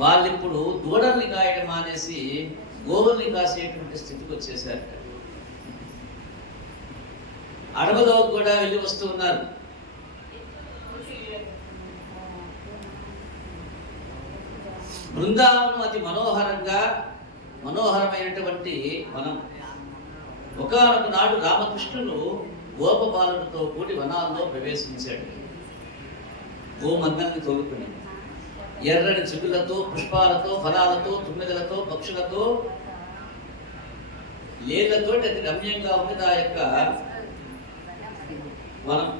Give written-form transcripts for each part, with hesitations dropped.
వాళ్ళు ఇప్పుడు దూడల్ని కాయడం మానేసి గోవుల్ని కాసేటువంటి స్థితికి వచ్చేసారు. అడవిలో కూడా వెళ్ళి వస్తూ ఉన్నారు. బృందావనం అతి మనోహరమైనటువంటి వనం. ఒకానొక నాడు రామకృష్ణులు గోపబాలులతో కూడి వనాల్లో ప్రవేశించాడు. గోమందల్ని తోలుకుని ఎర్రని చిగుళ్లతో, పుష్పాలతో, ఫలాలతో, తుమ్మెదలతో, పక్షులతో, లేళ్లతో అతి రమ్యంగా ఉన్నది ఆ యొక్క వనం.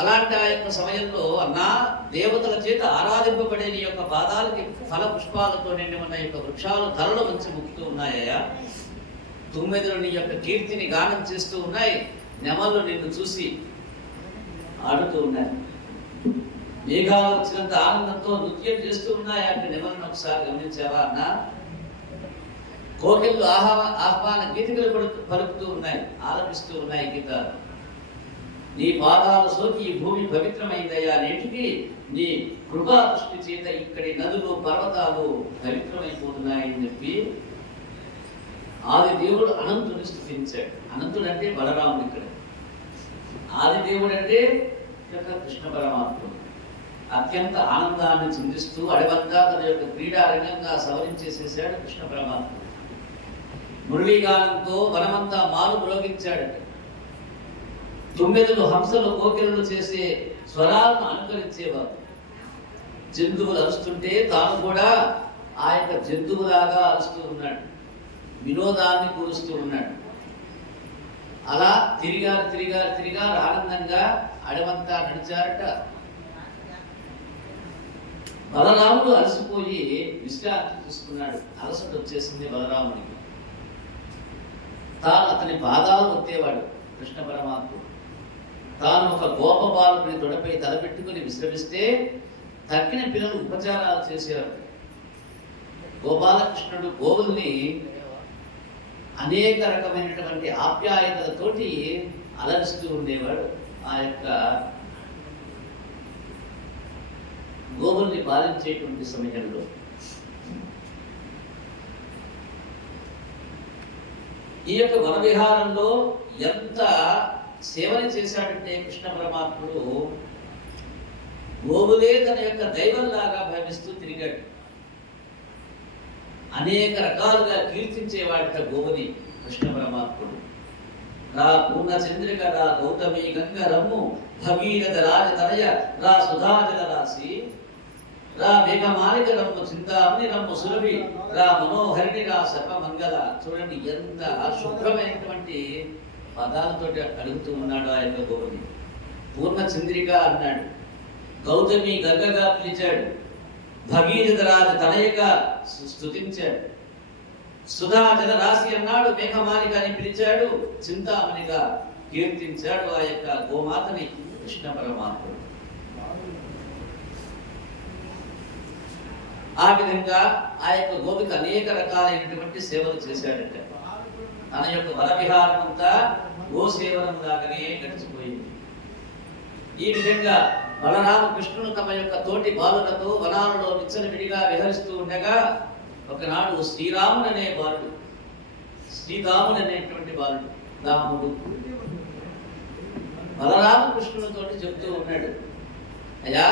అలాంటి ఆ యొక్క సమయంలో అన్నా దేవతల చేత ఆరాధింపబడే నీ యొక్క పాదాలకి ఫల పుష్పాలతో నిండి ఉన్న యొక్క వృక్షాలు తలలో మంచి ముక్కుతూ ఉన్నాయా, తుమ్మెదలు నీ యొక్క కీర్తిని గానం చేస్తూ ఉన్నాయి, నెమళ్ళు నిన్ను చూసి ఆడుతూ ఉన్నాయి, మేఘాలు వచ్చినంత ఆనందంతో నృత్యం చేస్తూ ఉన్నాయి. అంటే నెమలను ఒకసారి గమనించావా అన్నా? కోకిళ్ళు ఆహ్వాన గీతికలు పలుకుతూ ఉన్నాయి, ఆలపిస్తూ ఉన్నాయి గీతాలు. నీ పాదాల సోకి ఈ భూమి పవిత్రమైందయ్యా, నేటికి నీ కృపా దృష్టి చేత ఇక్కడి నదులు, పర్వతాలు పవిత్రమైపోతున్నాయని చెప్పి ఆది దేవుడు అనంతుని స్థుతించాడు. అనంతుడు అంటే బలరాముడు. ఇక్కడ ఆది దేవుడు అంటే కృష్ణ పరమాత్ముడు. అత్యంత ఆనందాన్ని చిందిస్తూ అడవంతా తన యొక్క క్రీడారంగంగా సవరించేసేసాడు కృష్ణ పరమాత్ముడు. మురళీగానంతో వనమంతా మారు మ్రోగించాడు. తుమ్మెదలు, హంసలు, కోకిలలు చేసే స్వరాలను అనుకరించేవారు. జంతువులు అరుస్తుంటే తాను కూడా ఆ యొక్క జంతువులాగా అరుస్తూ ఉన్నాడు, వినోదాన్ని కూరుస్తూ ఉన్నాడు. అలా తిరిగారు ఆనందంగా అడవంతా నడిచారట. బలరాముడు అలసిపోయి విశ్రాంతి తీసుకున్నాడు. అలసట వచ్చేసింది బలరాముడికి. తాను అతని పాదాలు ఒత్తేవాడు కృష్ణ పరమాత్ముడు. తాను ఒక గోపబాలుని తొడపై తలపెట్టుకుని విశ్రమిస్తే తక్కిన పిల్లలు ఉపచారాలు చేసేవారు. గోపాలకృష్ణుడు గోవుల్ని అనేక రకమైనటువంటి ఆప్యాయతలతోటి అలరిస్తూ ఉండేవాడు. ఆ యొక్క గోవుల్ని పాలించేటువంటి సమయంలో ఈ యొక్క వన విహారంలో ఎంత సేవలు చేశాడంటే కృష్ణ పరమాత్ముడు గోవులే తన యొక్క దైవంలాగా భావిస్తూ తిరిగాడు. అనేక రకాలుగా కీర్తించేవాడిట గోవుని కృష్ణ పరమాత్ముడు. రా పూర్ణ చంద్రిక, రా గౌతమి గంగ రమ్ము, భగీరథ రాజ తనయ, రా సుధాజల రాశి, రా మేఘమాలిక రమ్ము, చింతామణి రమ్ము సురభి, రా మనోహరిణి, రా సర్వమంగళ. చూడండి ఎంత శుభ్రమైనటువంటి పదాలతో అడుగుతూ ఉన్నాడు ఆ యొక్క గోవుని. పూర్ణ చంద్రిక అన్నాడు, గౌతమి గంగగా పిలిచాడు, భగీరథ రాజ తనయగా స్తుతించాడు, సుధా జల రాశి అన్నాడు, మేఘమాలిక అని పిలిచాడు, చింతామణిగా కీర్తించాడు ఆ యొక్క గోమాతని కృష్ణ పరమాత్ముడు. ఆ విధంగా ఆ యొక్క గోపిక అనేక రకాలైనటువంటి సేవలు చేశాడంట. తన యొక్క వన విహారం అంతా గోసేవనం లాగానే గడిచిపోయింది. ఈ విధంగా బలరామకృష్ణుడు తమ యొక్క తోటి బాలులతో వనాలలో విచ్చలవిడిగా విహరిస్తూ ఉండగా ఒకనాడు శ్రీరాముడు అనే బాలుడు, శ్రీరాముడు అనేటువంటి బాలుడు రాముడు బలరామకృష్ణుడితో చెప్తూ ఉన్నాడు, అయ్యా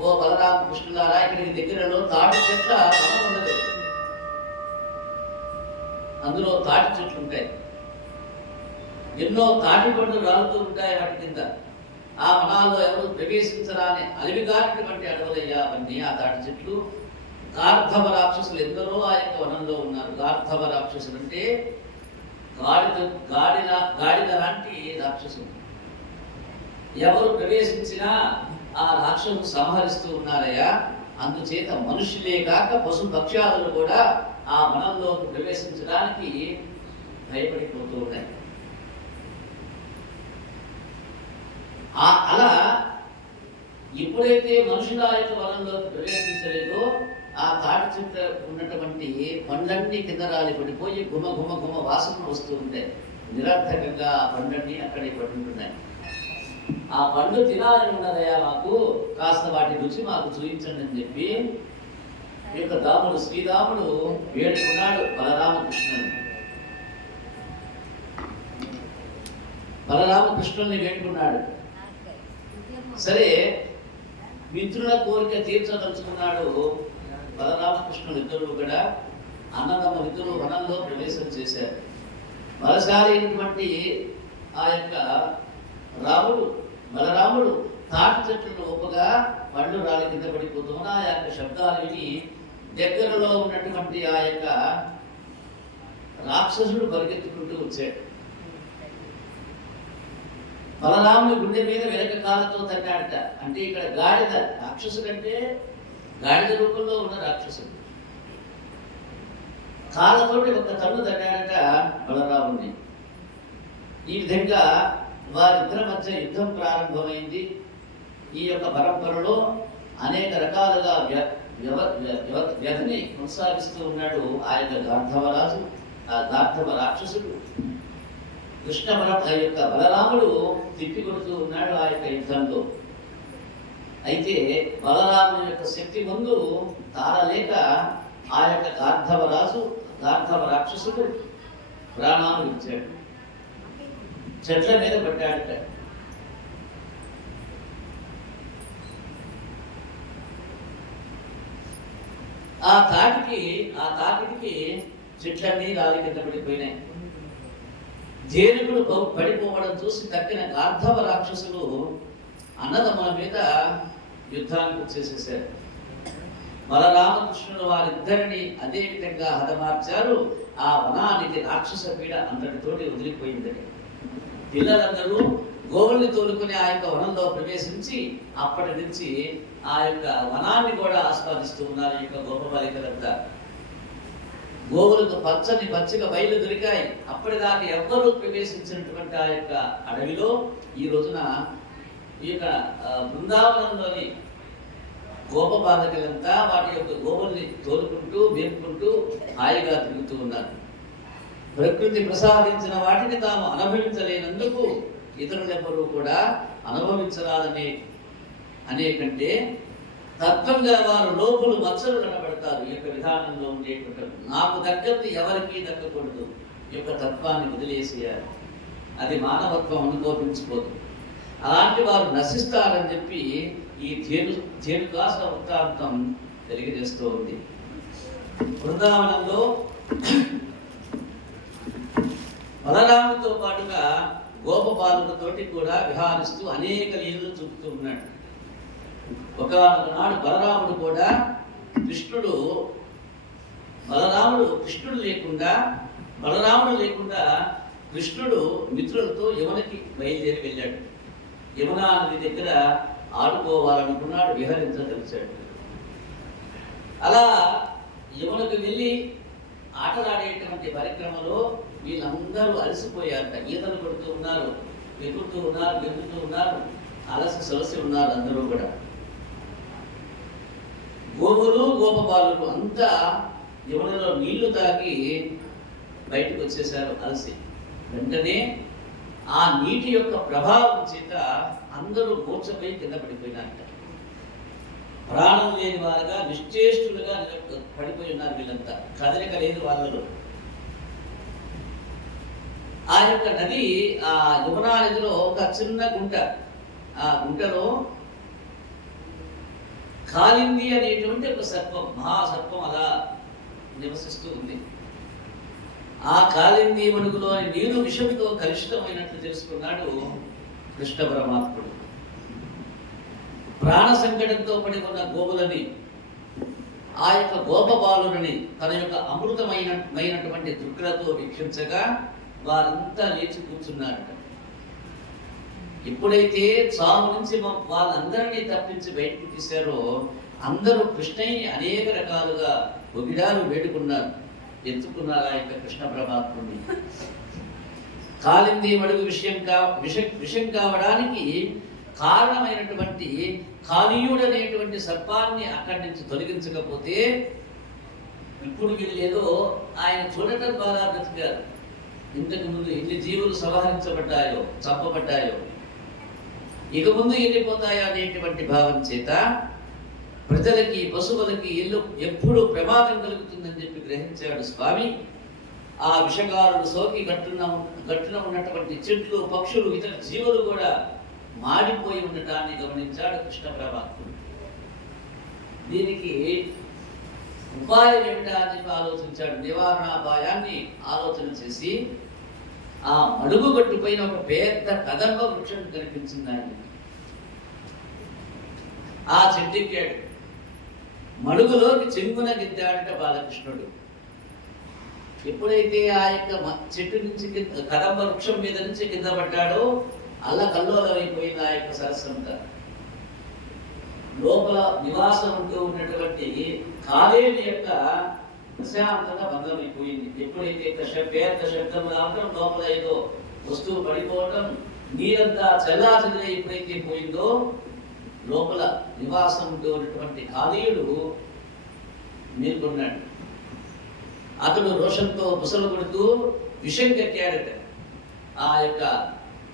ఓ బలరామకృష్ణులారా, ఇక్కడికి దగ్గరలో తాటి చెట్ల వనం ఉన్నది. అందులో తాటి చెట్లు ఉంటాయి, ఎన్నో తాటి పండ్లు రాలుతూ ఉంటాయి వాటి కింద. ఆ వనాల్లో ఎవరు ప్రవేశించరాని అలివిగానటువంటి అడవులయ్యా అవన్నీ ఆ తాటి చెట్లు. గార్ధవ రాక్షసులు ఎందరో ఆ యొక్క వనంలో ఉన్నారు. గార్ధవ రాక్షసులు అంటే గాడిద లాంటి రాక్షసులు. ఎవరు ప్రవేశించినా ఆ రాక్షసులు సంహరిస్తూ ఉన్నారయ్యా. అందుచేత మనుషులే కాక పశు పక్షాదులు కూడా ఆ వనంలోకి ప్రవేశించడానికి భయపడిపోతూ ఉన్నాయి. అలా ఎప్పుడైతే మనుషుల యొక్క వనంలోకి ప్రవేశించలేదో ఆ తాటి చెట్టు ఉన్నటువంటి పండ్లన్నీ కింద రాలి పడిపోయి గుమ గుమ గుమ వాసన వస్తూ ఉంటాయి. నిరర్థకంగా ఆ పండ్లన్నీ అక్కడే పడుతుంటున్నాయి. ఆ పండు తినాలని ఉన్నదయ్యా, మాకు కాస్త వాటి రుచి మాకు చూపించండి అని చెప్పి ఈ యొక్క దాముడు శ్రీరాముడు వేడుకున్నాడు బలరామకృష్ణుని. బలరామకృష్ణుల్ని వేడుకున్నాడు. సరే, మిత్రుల కోరిక తీర్చదలుచుకున్నాడు బలరామకృష్ణులు. ఇద్దరు కూడా అన్నదమ్మ ఇద్దరు వనంలో ప్రవేశం చేశారు. బలశాలి అయినటువంటి ఆ యొక్క బలరాముడు తాటి చెట్లను ఊపగా పండ్లు రాలి కింద పడిపోతున్న ఆ యొక్క శబ్దాలు విని దగ్గరలో ఉన్నటువంటి ఆ యొక్క రాక్షసుడు పరిగెత్తుకుంటూ వచ్చాడు. బలరాముని గుండె మీద వెనక కాళ్ళతో తన్నాడట. అంటే ఇక్కడ గాడిద, రాక్షసుడు అంటే గాడిద రూపంలో ఉన్న రాక్షసుడు. కాళ్ళతోటి ఒక తన్ను తన్నాడట బలరాముని. ఈ విధంగా వారిద్దరి మధ్య యుద్ధం ప్రారంభమైంది. ఈ యొక్క పరంపరలో అనేక రకాలుగా వ్యధని కొనసాగిస్తూ ఉన్నాడు ఆ యొక్క గార్ధవరాజు, ఆ గార్ధవ రాక్షసుడు. ఆ యొక్క బలరాముడు తిప్పి కొడుతూ ఉన్నాడు ఆ యొక్క యుద్ధంలో. అయితే బలరాముని యొక్క శక్తి ముందు తారలేక ఆ యొక్క గార్ధవ రాక్షసుడు ప్రాణాలు ఇచ్చాడు. చెట్ల మీద పడ్డాడట. ఆ తాకిడికి చెట్లన్నీ రాలి కింద పడిపోయినాయి. జేనుగులు పడిపోవడం చూసి తక్కిన గార్ధవ రాక్షసులు అన్నదమ్ముల మీద యుద్ధానికి వచ్చేసేసారు. బలరామకృష్ణులు వారిద్దరిని అదే విధంగా హతమార్చారు. ఆ వనానికి రాక్షస పీడ అంతటితోటి వదిలిపోయిందని పిల్లలందరూ గోవుల్ని తోలుకుని ఆ యొక్క వనంలో ప్రవేశించి అప్పటి నుంచి ఆ యొక్క వనాన్ని కూడా ఆస్వాదిస్తూ ఉన్నారు. ఈ యొక్క గోప బాలికలంతా గోవులకు పచ్చిగా బయలు దొరికాయి. అప్పటిదాకా ఎవ్వరూ ప్రవేశించినటువంటి ఆ యొక్క అడవిలో ఈ రోజున ఈ యొక్క బృందావనంలోని గోప బాలికలంతా వాటి యొక్క గోవుల్ని తోలుకుంటూ మేపుకుంటూ హాయిగా తిరుగుతూ ఉన్నారు. ప్రకృతి ప్రసాదించిన వాటిని తాము అనుభవించలేనందుకు ఇతరులెవరూ కూడా అనుభవించరాదనే అనేకంటే తత్వంగా వారు లోపులు మచ్చలు కనబడతారు. ఈ యొక్క విధానంలో ఉండేటువంటి నాకు దగ్గరది ఎవరికీ దక్కకూడదు, ఈ యొక్క తత్వాన్ని వదిలేసేయాలి. అది మానవత్వం అనుకోపించుకోదు. అలాంటి వారు నశిస్తారని చెప్పి ఈ ధేనుకాస వృత్తాంతం తెలియజేస్తూ ఉంది. బృందావనంలో బలరాముతో పాటుగా గోపబాలులతోటి కూడా విహారిస్తూ అనేక లీలలు చూపుతూ ఉన్నాడు. ఒకనాడు బలరాముడు కూడా బలరాముడు లేకుండా కృష్ణుడు మిత్రులతో యమునకి బయలుదేరి వెళ్ళాడు. యమునా నది దగ్గర ఆడుకోవాలనుకున్నాడు, విహరించదలిచాడు. అలా యమునకు వెళ్ళి ఆటలాడేటువంటి పరిక్రమలో వీళ్ళందరూ అలసిపోయారట. ఈతలు కొడుతూ ఉన్నారు, ఎగురుతూ ఉన్నారు, గెంతుతూ ఉన్నారు, సొలసి ఉన్నారు అందరూ కూడా. గోవులు గోపబాలులు అంతా యమునలో నీళ్లు తాగి బయటకు వచ్చేశారు అలసి. వెంటనే ఆ నీటి యొక్క ప్రభావం చేత అందరూ మూర్ఛపై కింద పడిపోయినారట. ప్రాణం లేని వారుగా నిశ్చేష్టులుగా పడిపోయి ఉన్నారు వీళ్ళంతా. కదలిక లేదు వాళ్ళలో. ఆ యొక్క నది, ఆ యమునా నదిలో ఒక చిన్న గుంట, ఆ గుంటలో కాలింది అనేటువంటి ఒక సర్పం, మహాసర్పం అలా నివసిస్తూ ఉంది. ఆ కాలింది మణుగులోని నీరు విషంతో కలుషితమైనట్లు తెలుసుకున్నాడు కృష్ణ పరమాత్ముడు. ప్రాణ సంకటంతో పడి ఉన్న గోవులని, ఆ యొక్క గోపబాలుని తన యొక్క అమృతమైనటువంటి దృక్కులతో వీక్షించగా వారంతా లేచి కూర్చున్నారట. ఎప్పుడైతే చావు నుంచి వాళ్ళందరినీ తప్పించి బయటకు తీశారో అందరూ కృష్ణయ్యని అనేక రకాలుగా ఒగిడాలు వేడుకున్నారు, ఎత్తుకున్నారు ఆ యొక్క కృష్ణ పరమాత్ముడిని. కాలింది మడుగు విషం కావడానికి కారణమైనటువంటి కాళీయుడనేటువంటి సర్పాన్ని అక్కడి నుంచి తొలగించకపోతే ఇప్పుడు వీళ్ళేదో ఆయన చూడటం ద్వారా బ్రతికారు. ఇంతకు ముందు ఎన్ని జీవులు సంహరించబడ్డాయో, చంపబడ్డాయో. ఇక ముందు వెళ్ళిపోతాయా అనేటువంటి భావం చేత ప్రజలకి పశువులకి ఎప్పుడు ప్రమాదం కలుగుతుందని చెప్పి గ్రహించాడు స్వామి. ఆ విషకారుడు సోకి గట్టున ఉన్నటువంటి చెట్లు, పక్షులు, ఇతర జీవులు కూడా మాడిపోయి ఉండటాన్ని గమనించాడు కృష్ణ పరమాత్ముడు. దీనికి ఉపాయం ఏమిటా అని చెప్పి ఆలోచించాడు. నివారణాపాయాన్ని ఆలోచన చేసి ఆ మడుగు గట్టు పైన ఒక పెద్ద కదంబ వృక్షం కనిపించింది ఆయన. ఆ చెట్టెక్కాడు. మడుగులోకి చెంగున గిద్దాడట బాలకృష్ణుడు. ఎప్పుడైతే ఆ యొక్క చెట్టు నుంచి కదంబ వృక్షం మీద నుంచి కింద పడ్డాడో అల్లకల్లోలమైపోయింది ఆ యొక్క సరస్సంతా. లోపల నివాసం ఉంటూ ఉన్నటువంటి కాలేని యొక్క ప్రశాంతత భంగమైపోయింది. ఎప్పుడైతే పెద్ద శబ్దం రావడం, లోపల ఏదో వస్తువు పడిపోవటం, నీరంతా చల్లాచెదరై ఎప్పుడైతే పోయిందో లోపల నివాసం ఉంటూ ఉన్నటువంటి కాళీయుడు మేల్కొన్నాడు. అతడు రోషంతో బుసలు కొడుతూ విషం కట్టాడట. ఆ యొక్క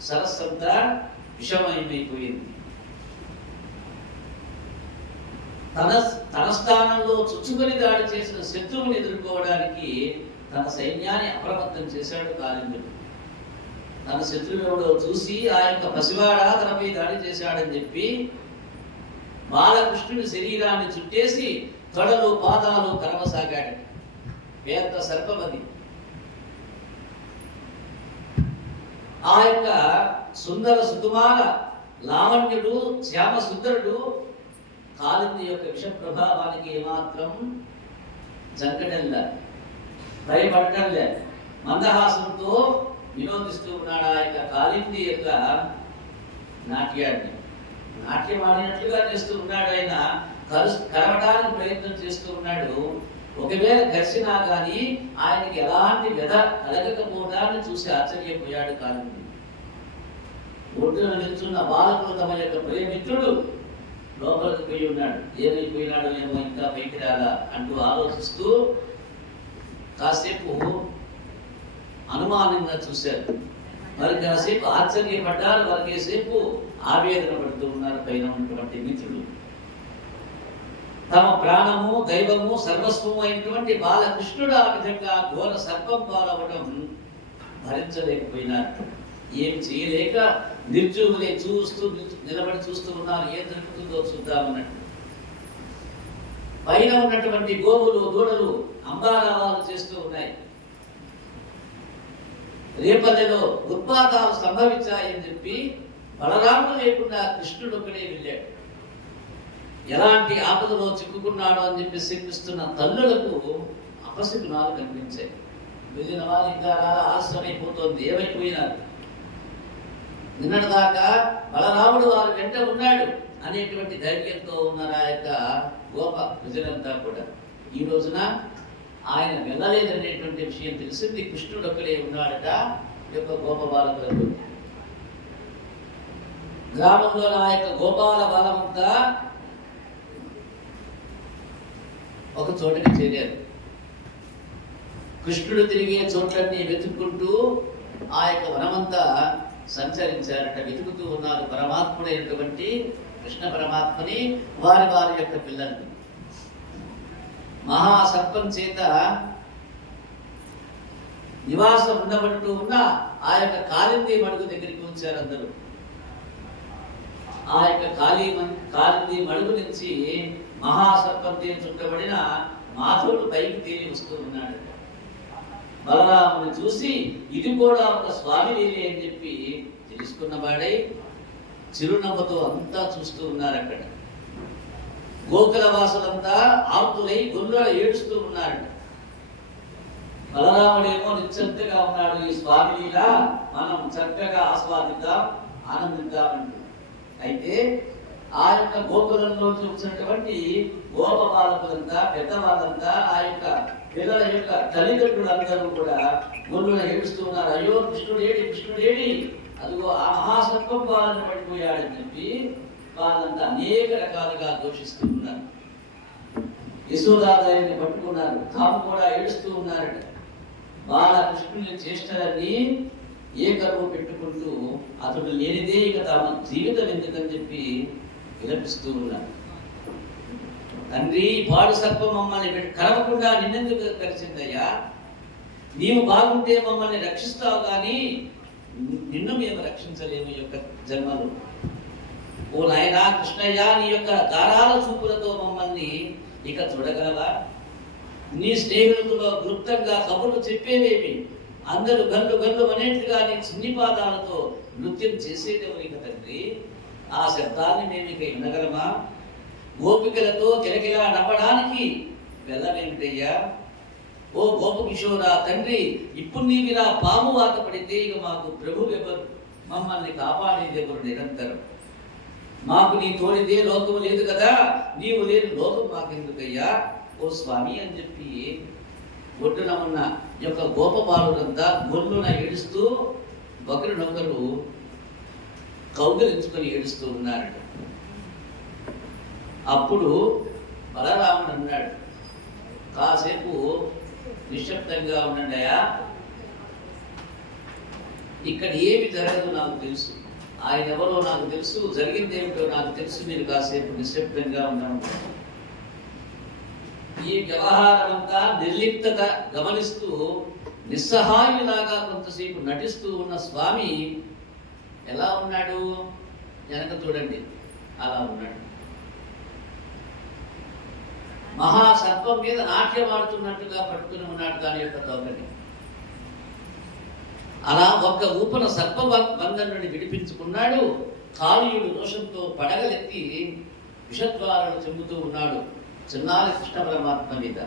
సరస్సంతా విషమయమైపోయింది. తన స్థానంలో చుచ్చుకొని దాడి చేసిన శత్రువుని ఎదుర్కోవడానికి తన సైన్యాన్ని అప్రమత్తం చేశాడు కాళిందుడు. తన శత్రువు ఎవడో చూసి ఆ యొక్క పసివాడా తనపై దాడి చేశాడని చెప్పి బాలకృష్ణుని శరీరాన్ని చుట్టేసి తొడలు పాదాలు కరవసాగాడు. పెద్ద సర్పమది. ఆ యొక్క సుందర సుకుమార లావణ్యుడు, శ్యామ సుందరుడు కాళింది యొక్క విష ప్రభావానికి ఏమాత్రం జంకటంలే, భయపడటంలే, మందహాసంతో వినోదిస్తూ ఉన్నాడు ఆ యొక్క కాళింది యొక్క నాట్యాన్ని. నాట్యం ఆడినట్లుగా చేస్తూ ఉన్నాడు. ఆయన కరవడానికి ప్రయత్నం చేస్తూ ఉన్నాడు. ఒకవేళ ఘర్షణ కానీ ఆయనకి ఎలాంటి వ్యధ కలగకపోవడాన్ని చూసి ఆశ్చర్యపోయాడు కాళింది. ఒడ్డున నిల్చున్న బాలకులు తమ యొక్క ప్రియమిత్రుడు లోపలికి పోయి ఉన్నాడు. ఏమైపోయినాడు ఏమో, ఇంకా పైకి రాలా అంటూ ఆలోచిస్తూ కాసేపు అనుమానంగా చూశారు. మరి కాసేపు ఆశ్చర్యపడ్డారు, మరికేసేపు ఆవేదన పడుతూ ఉన్నారు పైన ఉన్నటువంటి మిత్రులు. తమ ప్రాణము, దైవము, సర్వస్వము అయినటువంటి బాలకృష్ణుడు ఆ విధంగా ఘోర సర్పం పాలవడం భరించలేకపోయినారు. ఏం చేయలేక నిర్జీవులే నిలబడి చూస్తూ ఉన్నారు. ఏం జరుగుతుందో చూద్దామన్నట్టు. పైన ఉన్నటువంటి గోవులు, దూడలు అంబారావాలు చేస్తూ ఉన్నాయి. రేపల్లెలో ఉత్పాతాలు సంభవించాయని చెప్పి బలరాముడు లేకుండా కృష్ణుడు ఒకడే వెళ్ళాడు. ఎలాంటి ఆపదలో చిక్కుకున్నాడో అని చెప్పి శంకిస్తున్న తల్లులకు అపశకునాలు కనిపించాయి. వెళ్ళిన వాళ్ళు ఇంకా ఆలస్యమైపోతోంది, ఏమైపోయినారు. నిన్నటిదాకా బలరాముడు వారి వెంట ఉన్నాడు అనేటువంటి ధైర్యంతో ఉన్నారు ఆ యొక్క గోప ప్రజలంతా కూడా. ఈ రోజున ఆయన వెళ్ళలేదనేటువంటి విషయం తెలిసింది. కృష్ణుడు ఒక్కడే ఉన్నాడట ఈ యొక్క గోప బాలకులకు. గ్రామంలో ఆ యొక్క గోపాల బాలమంతా ఒక చోటకి చేరారు. కృష్ణుడు తిరిగే చోట్లన్నీ వెతుక్కుంటూ ఆ యొక్క వనమంతా సంచరించారట. వెతుకుతూ ఉన్నారు పరమాత్ముడైనటువంటి కృష్ణ పరమాత్మని, వారి వారి యొక్క పిల్లల్ని. మహాసర్పం చేత నివాసం ఉండబడుతూ ఉన్న ఆ యొక్క కాళింది మడుగు దగ్గరికి వచ్చారు అందరూ. ఆ యొక్క కాళింది మడుగు నుంచి మహాసర్పంతో చుట్టబడిన మాధవుడు పైకి తేలి వస్తూ ఉన్నాడు. బలరాముని చూసి ఇది కూడా ఒక స్వామి లీలే అని చెప్పి తెలుసుకున్నవాడై చిరునవ్వుతో అంతా చూస్తూ ఉన్నారు. అక్కడ గోకుల వాసులంతా ఆర్తులై గొల్లుల ఏడుస్తూ ఉన్నారట. బలరాముడేమో నిశ్చంతగా ఉన్నాడు. ఈ స్వామి లీల మనం చక్కగా ఆస్వాదిద్దాం, ఆనందిద్దామంటూ. అయితే ఆ యొక్క గోకులంలో చూసినటువంటి గోప బాలకులంతా, పెద్దవాళ్ళంతా, ఆ యొక్క పిల్లల యొక్క తల్లిదండ్రులందరూ కూడా గొల్లున ఏడుస్తూ ఉన్నారు. అయ్యో కృష్ణుడు ఏడి, కృష్ణుడు ఏడి, అదిగో ఆ మహాసర్పం వాళ్ళని పడిపోయాడని చెప్పి వాళ్ళంతా అనేక రకాలుగా దోషిస్తూ ఉన్నారు. యశోదాదేవిని పట్టుకున్నారు, తాము కూడా ఏడుస్తూ ఉన్నారట. బాలకృష్ణుని చేష్టలన్నీ ఏ గర్వం పెట్టుకుంటూ అతడు లేనిదే ఇక తమ జీవితం ఎందుకని చెప్పి విలపిస్తూ ఉన్నాడు. తండ్రి, పాడు సర్పం మమ్మల్ని కరవకుండా నిన్నెందుకు కలిసిందయ్యా? నీవు బాగుంటే మమ్మల్ని రక్షిస్తావు, కానీ నిన్ను మేము రక్షించలేము ఈ యొక్క జన్మలు. ఓ నాయనా కృష్ణయ్య, నీ యొక్క గారాల చూపులతో మమ్మల్ని ఇక చూడగలవా? నీ స్నేహితులతో క్లుప్తంగా కబుర్లు చెప్పేవేమి? అందరూ గల్లు గల్లు అనేట్లుగా నీ చిన్ని పాదాలతో నృత్యం చేసేదేమో ఇక తండ్రి. ఆ శబ్దాన్ని మేము ఇక వినగలమా? గోపికలతో కిలకిలా నవ్వడానికి వెళ్ళవేమిటయ్యా? ఓ గోపకిషోరా తండ్రి, ఇప్పుడు నీవు ఇలా పాము వాత పడితే ఇక మాకు ప్రభువు ఎవరు? మమ్మల్ని కాపాడేది ఎవరు నిరంతరం? మాకు నీ తోడిదే లోకము లేదు కదా, నీవు లేని లోకం మాకెందుకయ్యా ఓ స్వామి అని చెప్పి ఒడ్డున ఉన్న యొక్క గోపబాలుడంతా గొల్లున ఏడుస్తూ ఒకరినొకరు కౌగిలించుకొని ఏడుస్తూ ఉన్నారట. అప్పుడు బలరాముడు అన్నాడు, కాసేపు నిశ్శబ్దంగా ఉండండియా, ఇక్కడ ఏమి జరగదు నాకు తెలుసు, ఆయన ఎవరో నాకు తెలుసు, జరిగింది ఏమిటో నాకు తెలుసు, మీరు కాసేపు నిశ్శబ్దంగా ఉన్నాను. ఈ వ్యవహారం అంతా నిర్లిప్తత గమనిస్తూ నిస్సహాయులాగా కొంతసేపు నటిస్తూ ఉన్న స్వామి ఎలా ఉన్నాడు? వెనక చూడండి, అలా ఉన్నాడు. మహాసర్పం మీద నాట్యం ఆడుతున్నట్టుగా పట్టుకుని ఉన్నాడు దాని యొక్క తోకని. అలా ఒక్క ఊపన సర్ప బంధం నుండి విడిపించుకున్నాడు. కాళీయుడు రోషంతో పడగలెత్తి విషద్వారాలు చెందుతూ ఉన్నాడు చిన్నారి కృష్ణ పరమాత్మ మీద.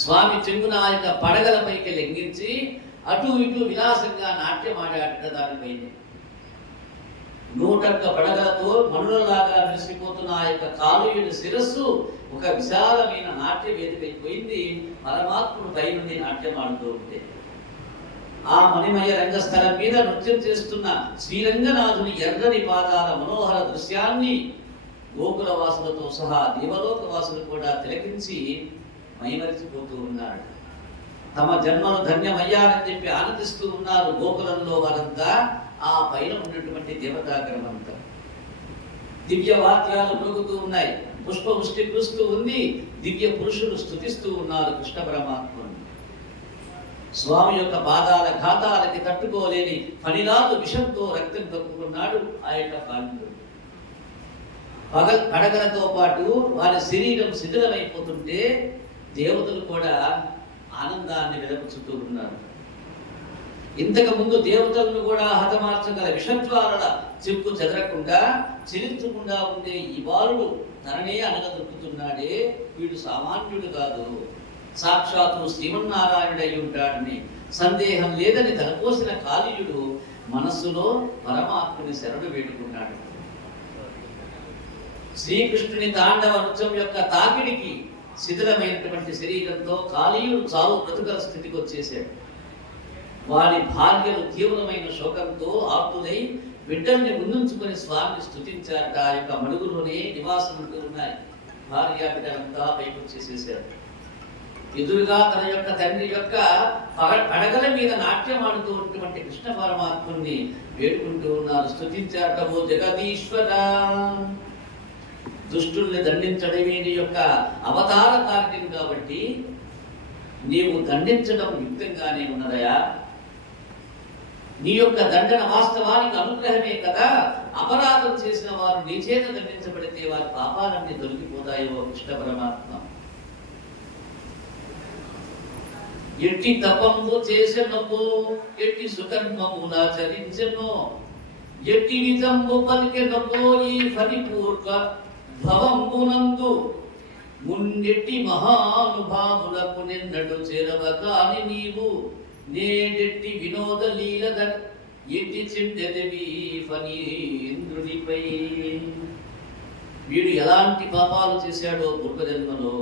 స్వామి చెంగున ఆ యొక్క పడగలపైకి లెంగించి అటు ఇటు విలాసంగా నాట్యం ఆడాడట దానిపైన. 101 పడగలతో మనులలాగా మెరిసిపోతున్న ఆ యొక్క కాళీయుడి శిరస్సు ఒక విశాలమైన నాట్య వేదిక అయిపోయింది. పరమాత్ముడు పై నుండి నాట్యం ఆడుతూ ఉంటే ఆ మణిమయ రంగస్థలం మీద నృత్యం చేస్తున్న శ్రీరంగనాథుని ఎర్రని పాదాల మనోహర దృశ్యాన్ని గోకుల వాసులతో సహా దేవలోక వాసులు కూడా తిలకించి మైమరిచిపోతూ ఉన్నారు. తమ జన్మను ధన్యమయ్యారని చెప్పి ఆనందిస్తూ ఉన్నారు గోకులంలో వారంతా. ఆ పైన ఉన్నటువంటి దేవతాగ్రహమంతా దివ్య వాద్యాలు మృగుతూ ఉన్నాయి, పుష్పవృష్టి కురుస్తూ ఉంది, దివ్య పురుషులు స్తుతిస్తూ ఉన్నారు కృష్ణ పరమాత్మను. స్వామి యొక్క పాదాల ఘాతాలకి తట్టుకోలేని ఫణిరాజు విషంతో రక్తం కక్కుకున్నాడు ఆ యొక్క కాళీయుడు. పడగలతో పాటు వారి శరీరం శిథిలమైపోతుంటే దేవతలు కూడా ఆనందాన్ని వెలపుచుతూ ఉన్నారు. ఇంతకు ముందు దేవతలను కూడా హతమార్చగల విషద్వారల చెక్కు చెదరకుండా చిరించకుండా ఉండే ఈ బాలుడు తననే అనగదొక్కుతున్నాడే, వీడు సామాన్యుడు కాదు, సాక్షాత్తు శ్రీమన్నారాయణుడై ఉంటాడని సందేహం లేదని తలపోసిన కాళీయుడు మనస్సులో పరమాత్ముని శరణు వేడుకున్నాడు. శ్రీకృష్ణుని తాండవ నృత్యం యొక్క తాకిడికి శిథిలమైనటువంటి శరీరంతో కాళీయుడు చావు బ్రతుకల స్థితికి వచ్చేసాడు. వారి భార్యలు తీవ్రమైన శోకంతో ఆర్తులై బిడ్డల్ని ముందుంచుకొని స్వామిని స్తుతించారట. ఆ యొక్క మడుగులోనే నివాసం ఉంటూ ఉన్నాయి. భార్య బిడ్డలంతా పైకి వచ్చేసేసారు. ఎదురుగా తన యొక్క తండ్రి యొక్క పడగల మీద నాట్యం ఆడుతూ ఉన్నటువంటి కృష్ణ పరమాత్ముని వేడుకుంటూ ఉన్నారు, స్తుతించారట. ఓ జగదీశ్వర, దుష్టుల్ని దండించడమే నీ యొక్క అవతార కార్యం కాబట్టి నీవు దండించడం యుక్తంగానే ఉన్నదయా. నీ యొక్క దండన వాస్తవానికి అనుగ్రహమే కదా. అపరాధం చేసిన వారు నీ చేత దండించబడితే వారి పాపాలన్నీ తొలగిపోతాయో కృష్ణ పరమాత్మ. ఎట్టి తపంబు చేసెనో, ఎట్టి సుకర్మములాచరించెనో, ఎట్టి నిజంబు పలికెనో ఈ ఫలిపూర్వ భవంబునందు మున్నెట్టి మహానుభావులకు నిన్నడు చేరవ కాని నీవు నేడెట్టి వినోద లీలద ఎట్టి చిండెదవి ఫణీంద్రునిపై. వీడు ఎలాంటి పాపాలు చేశాడో పూర్వజన్మలో,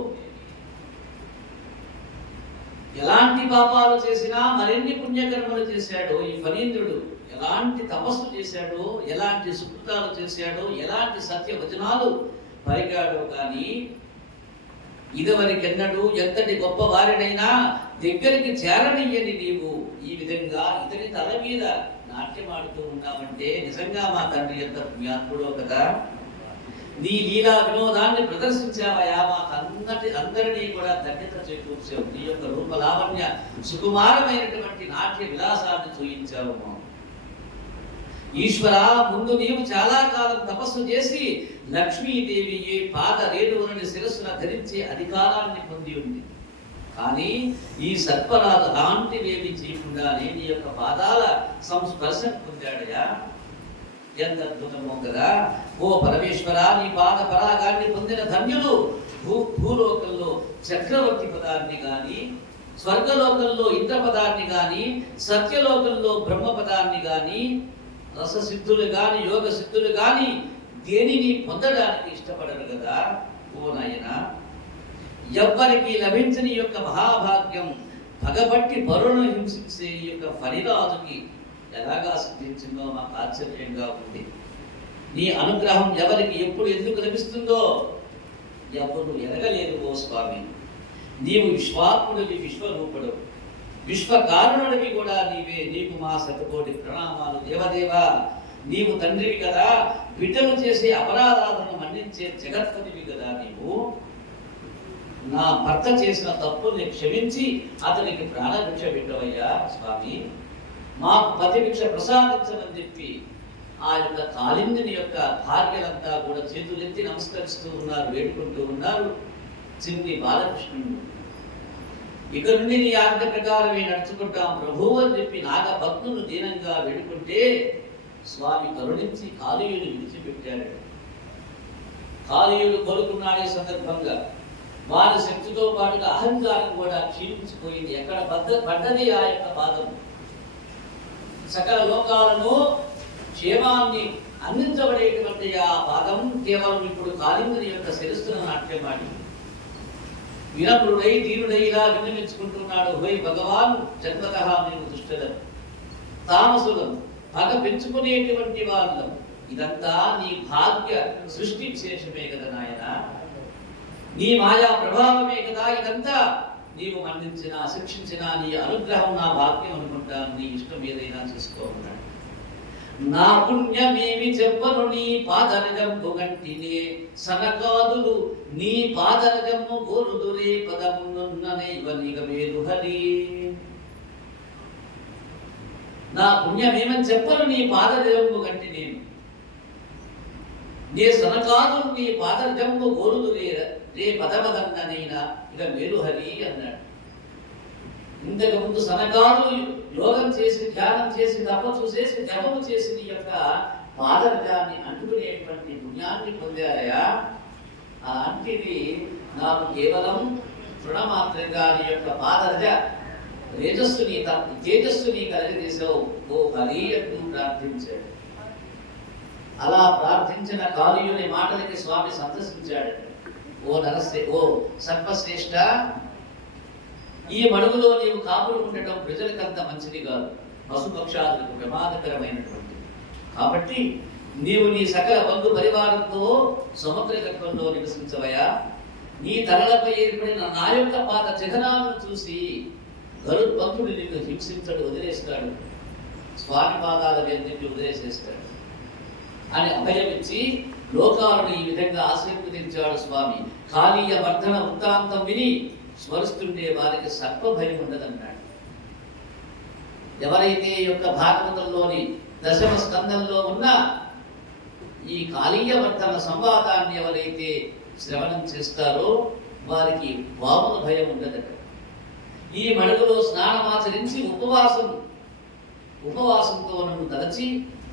ఎలాంటి పాపాలు చేసినా మరిన్ని పుణ్యకర్మలు చేశాడో ఈ ఫణీంద్రుడు, ఎలాంటి తపస్సు చేశాడో, ఎలాంటి సుకృతాలు చేశాడో, ఎలాంటి సత్య వచనాలు పలికాడో కానీ ఇదివరకెన్నడూ ఎంతటి గొప్ప వారినైనా దగ్గరికి చేరనియ్యని నీవు ఈ విధంగా ఇతని తల మీద నాట్యమాడుతూ ఉన్నావంటే నిజంగా మా తండ్రి ఎంత పుణ్యాత్ముడో కదా. నీ లీలా వినోదాన్ని ప్రదర్శించావయా, అందరినీ కూడా ధన్యత చేకూర్చావు. నీ యొక్క రూపలావణ్య సుకుమారమైనటువంటి నాట్య విలాసాన్ని చూయించావు. ఈశ్వర, ముందు నీవు చాలా కాలం తపస్సు చేసి లక్ష్మీదేవి ఏ పాద రేణువులని శిరస్సున ధరించే అధికారాన్ని పొంది ఉంది. కానీ ఈ సర్పరాజు అలాంటివేమి చేయకుండానే నీ యొక్క పాదాల సంస్పర్శన పొందాడయా. ఎంత అద్భుతమో కదా. ఓ పరమేశ్వర, నీ పాద పరాగాన్ని పొందిన ధన్యులు భూలోకంలో చక్రవర్తి పదాన్ని గాని, స్వర్గలోకంలో ఇంద్ర పదాన్ని గాని, సత్యలోకంలో బ్రహ్మ పదాన్ని గాని, రససిద్ధులు గాని, యోగ సిద్ధులు గాని దేనిని పొందడానికి ఇష్టపడరు కదా. ఓ నాయన, ఎవ్వరికి లభించని యొక్క మహాభాగ్యం పగబట్టి పరులను హింసించే ఈ యొక్క ఫణిరాజుకి ఎలాగా సిద్ధించిందో మాకు ఆశ్చర్యంగా ఉంది. నీ అనుగ్రహం ఎవరికి ఎప్పుడు ఎందుకు లభిస్తుందో ఎవరు ఎరగలేదు ఓ స్వామి. నీవు విశ్వాత్ముడివి, విశ్వరూపుడు, విశ్వకారుణుడివి కూడా నీవే. నీకు మా శతకోటి ప్రణామాలు దేవదేవా. నీవు తండ్రివి కదా, బిడ్డలు చేసే అపరాధాలను మన్నించే జగత్పతివి కదా. నీవు నా భర్త చేసిన తప్పుల్ని క్షమించి అతనికి ప్రాణభిక్ష పెట్టవయ్యా స్వామి. మాకు పతిభిక్ష ప్రసాదించమని చెప్పి ఆ యొక్క కాళిందుని యొక్క భార్యలంతా కూడా చేతులెత్తి నమస్కరిస్తూ ఉన్నారు, వేడుకుంటూ ఉన్నారు. చిన్ని బాలకృష్ణుడు, ఇక నుండి నీ ఆజ్ఞ ప్రకారమే నడుచుకుంటాం ప్రభువు అని చెప్పి నాగ భక్తులు దీనంగా వేడుకుంటే స్వామి కరుణించి కాళీయుని విడిచిపెట్టాడు. కాళీయుడు కోరుకున్నాడు. ఈ సందర్భంగా వారి శక్తితో పాటుగా అహంకారం కూడా క్షీణించిపోయింది. ఎక్కడ పడ్డది ఆ యొక్క పాదం. సకల లోకాలను క్షేమాన్ని అందించబడేటువంటి ఆ పాదం కేవలం ఇప్పుడు కాళిందుని యొక్క శిరస్సును నాట్యమాడి వినమ్రుడై దీనుడై ఇలా విన్నవించుకుంటున్నాడు. హోయ్ భగవాన్, జన్మతః మేము దుష్టులం, తామసులం, పగ పెంచుకునేటువంటి వాళ్ళం. ఇదంతా నీ భాగ్య సృష్టి విశేషమే కదా నాయన, నీ మాయా ప్రభావమే కదా. ఇదంతా నీవు మన్నించినా శిక్షించినా నీ అనుగ్రహం నా భాగ్యం అనుకుంటాను. నీ ఇష్టం ఏదైనా చేసుకోమన్నాడు. నా పుణ్యమేమి చెప్పను నీ పాదరజంబు గంటినే, సనకాదులు నీ పాదరజంబు గోరుదురే పదమున్ననైవనిగమేరు హరి. నా పుణ్యమేమని చెప్పను నీ పాదరజంబు గంటి నేను, నే సనకాదులు నీ పాదరజంబు గోరుదురే రే పదమదన్ననైనా ఇక మేలు హరి అన్నాడు. ఇంతకు ముందు సనకాదులు యోగం చేసి, ధ్యానం చేసి, తపస్సు చేసి, జపము చేసి నీ యొక్క పాదరజాన్ని అంటుకునేటువంటి పుణ్యాన్ని పొందారయా. ఆ అంటిది నాకు కేవలం తృణమాత్రంగా నీ యొక్క పాదరజ తేజస్సుని కలగజేసావు ఓ హరి అంటూ ప్రార్థించాడు. అలా ప్రార్థించిన కాళీయుని మాటలకి స్వామి సంతసించాడు. ఓ సర్పశ్రేష్ఠ, ఈ మడుగులో నీవు కాపులు ఉండటం ప్రజలకంత మంచిది కాదు, పశుపక్షాలకు ప్రమాదకరమైనటువంటి. కాబట్టి నీవు నీ సకల బంధు పరివారంతో సముద్ర గర్భంలో నివసించవయా. నీ తలలపై ఏర్పడిన నా యొక్క పాద చిహ్నాలను చూసి గరుత్మంతుడు నిన్ను హింసించడు, వదిలేస్తాడు. స్వామి పాదాల వెంటనే వదిలేసేస్తాడు అని అభయమిచ్చి లోకాలను ఈ విధంగా ఆశీర్వదించాడు స్వామి. కాళీయ వర్ధన వృత్తాంతం విని స్మరిస్తుండే వారికి సర్ప భయం ఉండదన్నాడు. ఎవరైతే యొక్క భాగవతంలోని దశమ స్కందంలో ఉన్న ఈ కాళీయ వర్ధన సంవాదాన్ని ఎవరైతే శ్రవణం చేస్తారో వారికి వాముల భయం ఉండదట. ఈ మడుగులో స్నానమాచరించి ఉపవాసంతో నన్ను తలచి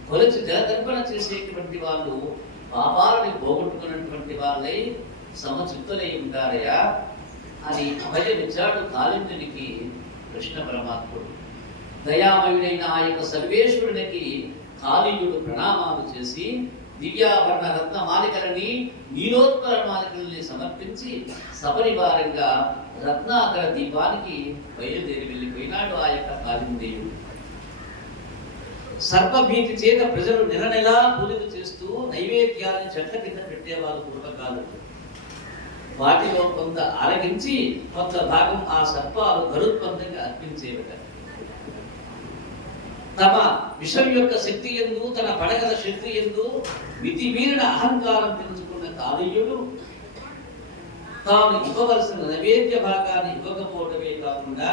కొలిచి జలదర్పణ చేసేటువంటి వాళ్ళు పాపాలని పోగొట్టుకున్నటువంటి వాళ్ళై సమచిత్తులై ఉంటారయా అని అభయమిచ్చాడు కాళిందునికి కృష్ణ పరమాత్ముడు. దయామయుడైన ఆ యొక్క సర్వేశ్వరునికి కాళీయుడు ప్రణామాలు చేసి దివ్యాభరణ రత్న మాలికలని, నీలోత్పల మాలికలని సమర్పించి సపరివారంగా రత్నాకర దీపానికి బయలుదేరి వెళ్ళిపోయినాడు ఆ యొక్క కాళిందేవుడు. సర్పభీతి చేత ప్రజలు నెలనెలా పూజలు చేస్తూ నైవేద్యాలను చెట్ల కింద పెట్టేవాళ్ళు పూర్వకాలం. వాటిలో కొంత ఆరగించి కొంత భాగం ఆ సర్పాలు గరుత్మంతంగా అర్పించేవట. తమ విషం యొక్క శక్తి యందు, తన పడగల శక్తి యందు మితిమీరిన అహంకారం తెలుసుకున్న కాళీయుడు తాను ఇవ్వవలసిన నైవేద్య భాగాన్ని ఇవ్వకపోవడమే కాకుండా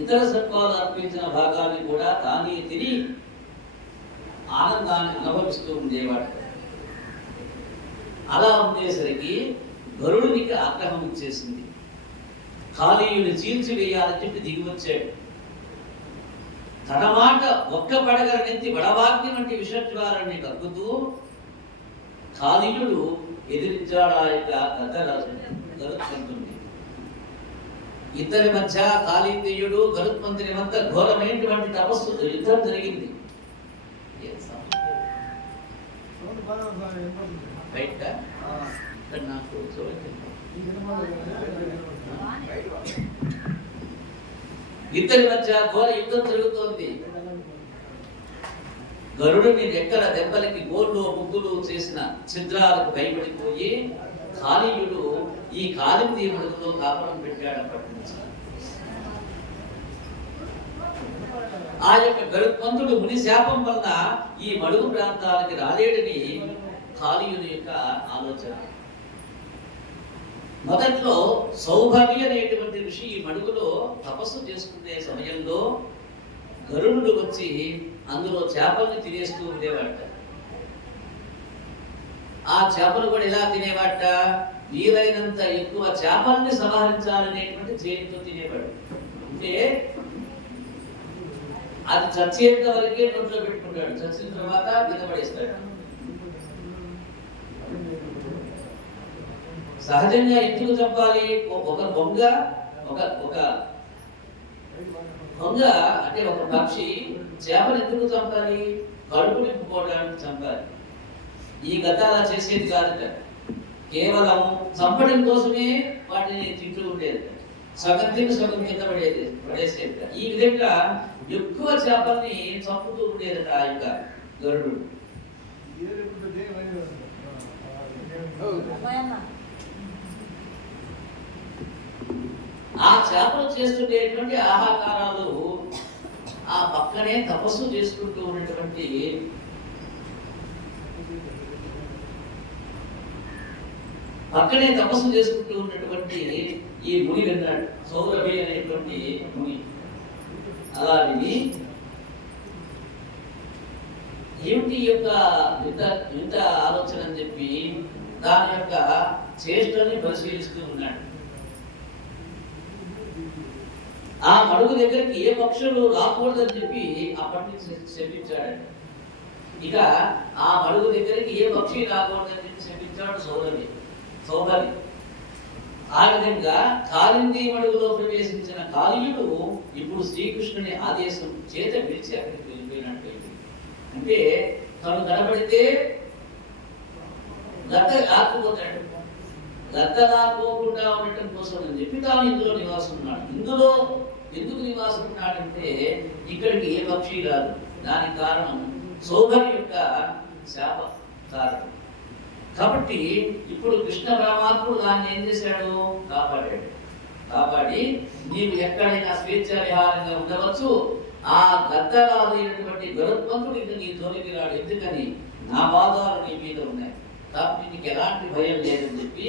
ఇతర సర్పాలు అర్పించిన భాగాన్ని కూడా తానే తిని ఆనందాన్ని అనుభవిస్తూ ఉండేవాడు. అలా ఉండేసరికి గరుడునికి ఆగ్రహం వచ్చేసింది. కాళీయుని చీల్చివేయాలని చెప్పి దిగి వచ్చాడు. తన మాట ఒక్క పడగలనెత్తి వడవాగ్ని వంటి విషజ్వారాన్ని కక్కుతూ కాళీయుడు ఎదిరించాడు ఆ యొక్క గరుత్మంతుడిని. ఇద్దరి మధ్య కాళీదేయుడు గరుత్మంతుని మధ్య ఘోరమైనటువంటి తపస్సు యుద్ధం జరిగింది. ఇద్దరి మధ్య ఘోర యుద్ధం జరుగుతోంది. గరుడుని రెక్కల దెబ్బలకి గోళ్ళు ముగ్గులు చేసిన ఛిద్రాలకు భయపడిపోయి కాళీయుడు ఈ కాళింది మడుగులో కాపురం పెట్టాడు. అప్పటి నుంచి ఆ యొక్క గరుత్మంతుడు ముని శాపం వలన ఈ మడుగు ప్రాంతాలకి రాలేడని కాళీయుని యొక్క ఆలోచన. మొదట్లో సౌభావి అనేటువంటి ఋషి ఈ మడుగులో తపస్సు చేసుకునే సమయంలో గరుడు వచ్చి అందులో చేపల్ని తినేస్తూ ఉండేవాట. ఆ చేపలు కూడా ఎలా తినేవాట, వీలైనంత ఎక్కువ చేపల్ని సంహరించాలనేటువంటి ధ్యేయంతో తినేవాడు. అంటే అది చచ్చేంత వరకే నోట్లో పెట్టుకుంటాడు, చచ్చిన తర్వాత నిలబడేస్తాడు. సహజంగా ఎందుకు చంపాలి? ఒక బొంగ అంటే ఒక పక్షి చేపను ఎందుకు చంపాలి? కడుపు నింపుకోవడానికి చంపాలి. ఈ గత అలా చేసేది కాదట. కేవలం చంపడం కోసమే వాటిని తింటూ ఉండేది. సగం తిని సగం కింద పడేసేది. ఈ విధంగా ఎక్కువ చేపల్ని చంపుతూ ఉండేదట ఆ యొక్క గరుడు. ఆ చేపలు చేస్తుండేటువంటి ఆహాకారాలు ఆ పక్కనే తపస్సు చేసుకుంటూ ఉన్నటువంటి ఈ ముని విన్నాడు. సౌరభి అనేటువంటి ముని. అలా విని ఏమిటి యొక్క వింత ఆలోచన అని చెప్పి దాని యొక్క చేష్టని పరిశీలిస్తూ ఉన్నాడు. ఆ మడుగు దగ్గరికి ఏ పక్షులు రాకూడదని చెప్పి అప్పటి నుంచి శపించాడు. ఇక ఆ మడుగు దగ్గరికి ఏ పక్షి రాకూడదని చెప్పి శపించాడు సౌభావి. ఆ విధంగా కాళింది మడుగులో ప్రవేశించిన కాళీయుడు ఇప్పుడు శ్రీకృష్ణుని ఆదేశం చేత విడిచి అక్కడికి వెళ్ళిపోయినట్టు. అంటే తను కనబడితే గద్ద ఆకుపోతాడు. గద్ద ఆకుపోకుండా ఉండటం కోసం అని చెప్పి తాను ఇందులో నివాసం ఉన్నాడు. ఇందులో ఎందుకు నివాసం ఉన్నాడంటే ఇక్కడికి ఏ పక్షి రాదు. దానికి కారణం సౌభావి యొక్క శాప కారణం. కాబట్టి ఇప్పుడు కృష్ణ పరమాత్ముడు దాన్ని ఏం చేశాడు? కాపాడాడు. కాపాడి నీవు ఎక్కడైనా స్వేచ్ఛ విహారంగా ఉండవచ్చు, ఆ గద్దరాలైనటువంటి గరుత్మంతుడు ఇక నీ తోలికి రాడు. ఎందుకని? నా పాదాలు నీ మీద ఉన్నాయి కాబట్టి నీకు ఎలాంటి భయం లేదని చెప్పి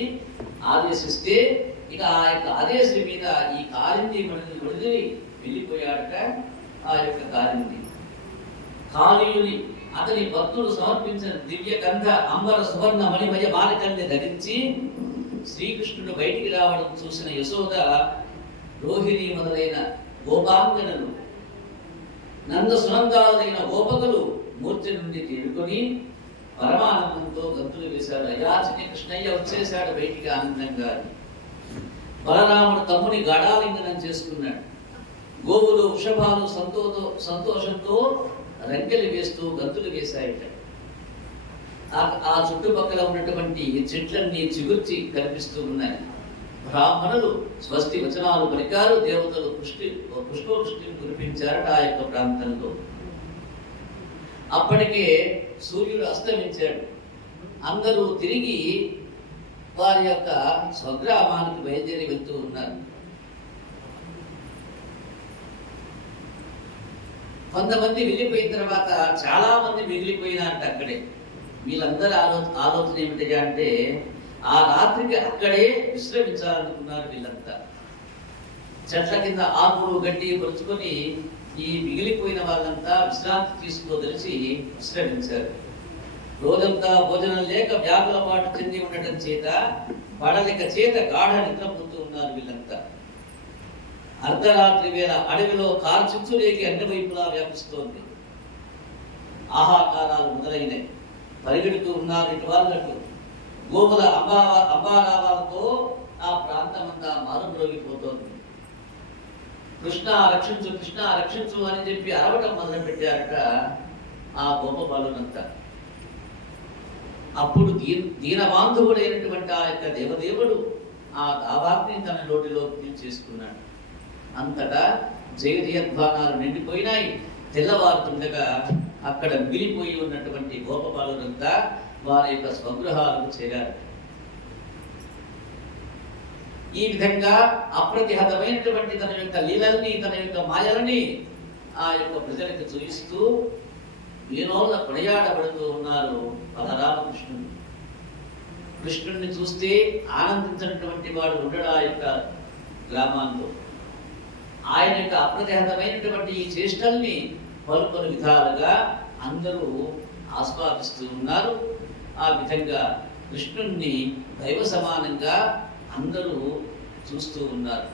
ఆదేశిస్తే ఇక ఆ యొక్క ఆదేశం మీద ఈ కాళింది మడిని వదిలి వెళ్ళిపోయాడట. ఆ యొక్క కాళీయుని అతని భక్తులు సమర్పించిన దివ్య గంధ అంబర సువర్ణ మణిమయ బాలికల్ని ధరించి శ్రీకృష్ణుడు బయటికి రావడం చూసిన యశోద, రోహిణి మొదలైన గోపాంగనలు, నంద సునందాలైన గోపకులు మూర్తి నుండి తేడుకొని పరమానందంతో గంతులు వేశాడు. అయాచిని కృష్ణయ్య వచ్చేశాడు బయటికి ఆనందంగా. బలరాముడు తమ్ముని గడాలింగనం చేసుకున్నాడు. గోవులు వృషభాలు సంతోషంతో రంకెలు వేస్తూ గంతులు వేశాయట. ఆ చుట్టుపక్కల ఉన్నటువంటి చెట్లన్నీ చిగుర్చి కనిపిస్తూ ఉన్నాయి. బ్రాహ్మణులు స్వస్తి వచనాలు పలికారు. దేవతలు పుష్పవృష్టిని కురిపించారట ఆ యొక్క ప్రాంతంలో. అప్పటికే సూర్యుడు అస్తమించాడు. అందరూ తిరిగి వారి యొక్క స్వగ్రామానికి బయలుదేరి వెళ్తూ ఉన్నారు. కొంతమంది వెళ్ళిపోయిన తర్వాత చాలా మంది మిగిలిపోయినారంట అక్కడే. వీళ్ళందరి ఆలోచన ఏమిటి అంటే ఆ రాత్రికి అక్కడే విశ్రమించాలనుకున్నారు వీళ్ళంతా. చెట్ల కింద ఆకులు గడ్డి పరుచుకొని ఈ మిగిలిపోయిన వాళ్ళంతా విశ్రాంతి తీసుకోదలిచి విశ్రమించారు. రోజంతా భోజనం లేక వ్యాకుల పాటు చెంది ఉండటం చేత పడలిక చేత గాఢ నిద్రపోతూ ఉన్నారు వీళ్ళంతా. అర్ధరాత్రి వేళ అడవిలో కాల్చుచ్చు రేగి అన్ని వైపులా వ్యాపిస్తోంది. ఆహాకారాలు మొదలైనవి. పరిగెడుతూ ఉన్నారు ఇటు వాళ్ళకు. గోవుల అంబారావాలతో ఆ ప్రాంతమంతా మారుమ్రోగిపోతోంది. కృష్ణ రక్షించు, కృష్ణ రక్షించు అని చెప్పి అరవటం మొదలు పెట్టారట ఆ గోపబాలునంతా. అప్పుడు దీనబాంధవుడైనటువంటి ఆ యొక్క దేవదేవుడు ఆ దావాగ్ని తన నోటిలో చేసుకున్నాడు. అంతటా జయధ్వానాలు నిండిపోయినాయి. తెల్లవారుతుండగా అక్కడ మిగిలిపోయి ఉన్నటువంటి గోపబాలునంతా వారి యొక్క స్వగృహాలకు చేరారు. ఈ విధంగా అప్రతిహతమైనటువంటి తన యొక్క లీలల్ని, తన యొక్క మాయలని ఆ యొక్క ప్రజలకు చూపిస్తూ వీరోళ్ళ కొనియాడబడుతూ ఉన్నారు బలరామకృష్ణుడు. కృష్ణుడిని చూస్తే ఆనందించినటువంటి వాడు ఉండడు ఆ యొక్క గ్రామాల్లో. ఆయన యొక్క అప్రతిహతమైనటువంటి ఈ చేష్టల్ని పలు పలు విధాలుగా అందరూ ఆస్వాదిస్తూ ఉన్నారు. ఆ విధంగా కృష్ణుణ్ణి దైవ సమానంగా అందరూ చూస్తూ ఉన్నారు.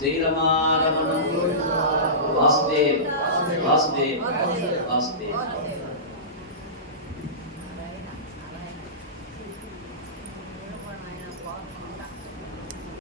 జై రమారమణ వాసుదేవ్ వాసుదేవ్ వాసుదేవ్.